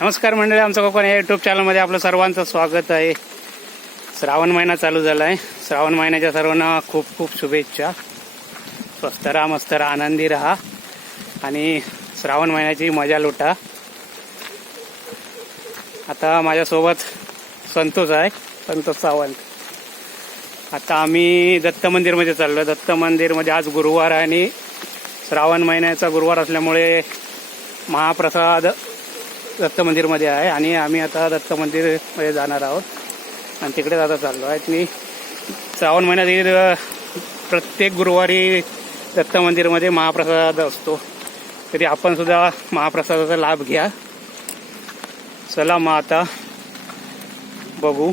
नमस्कार मंडळी आमचं कोकण या युट्यूब चॅनलमध्ये आपलं सर्वांचं स्वागत आहे. श्रावण महिना चालू झाला आहे श्रावण महिन्याच्या सर्वांना खूप खूप शुभेच्छा. स्वस्त राहा मस्त राहा आनंदी राहा. आणि श्रावण महिन्याची मजा लुटा. आता माझ्यासोबत संतोष आहे संतोष सावंत. आता आम्ही दत्त मंदिरमध्ये चाललो दत्त मंदिरमध्ये आज गुरुवार आहे आणि श्रावण महिन्याचा गुरुवार असल्यामुळे महाप्रसाद दत्त मंदिरमध्ये आहे आणि आम्ही आता दत्त मंदिरमध्ये जाणार आहोत. आणि तिकडेच आता चाललो आहे. मी श्रावण महिन्यात प्रत्येक गुरुवारी दत्त मंदिरमध्ये महाप्रसाद असतो. तरी आपण सुद्धा महाप्रसादाचा लाभ घ्या. चला मग आता बघू.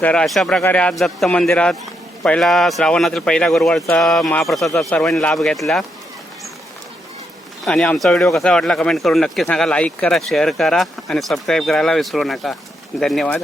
तर अशा प्रकारे आज दत्त मंदिरात पहिला श्रावणातील पहिल्या गुरुवारचा महाप्रसादचा सर्वांनी लाभ घेतला. आणि आमचा व्हिडिओ कसा वाटला कमेंट करून नक्की सांगा. लाईक करा शेअर करा आणि सबस्क्राईब करायला विसरू नका. धन्यवाद.